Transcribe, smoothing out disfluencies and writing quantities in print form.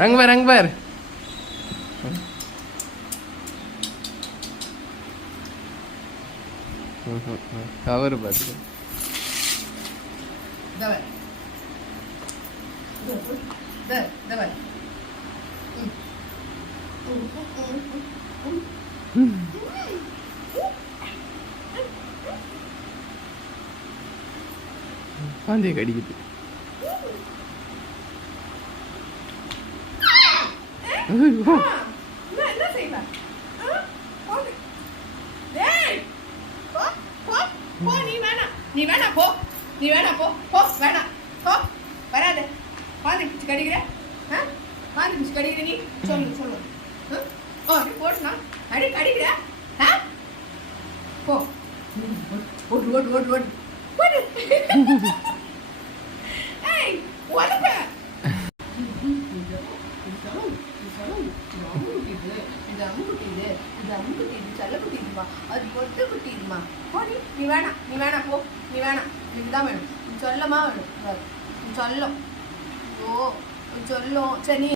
रंग भर कवर बस பாந்தே கடிக்குது என்ன செய்வ போ நீ வேணா போ போ வேணாம் போ வராத பாந்தி பிடிச்சி கடிக்கிற பாந்தி பிடிச்சி கடிக்கிற நீ சொல்லு நீ போட்டுனா அடி கடிக்கிற போ ஓட்டு ஏய் உடம்ப இது அம்முக்குட்டி செல்லக்குட்டிமா அது பொட்டு குட்டிமா போடி நீ வேணாம் போ நீ வேணாம் எனக்கு தான் வேணும் சொல்லமா வேணும் சொல்லும் ஓ சொல்லும் சரி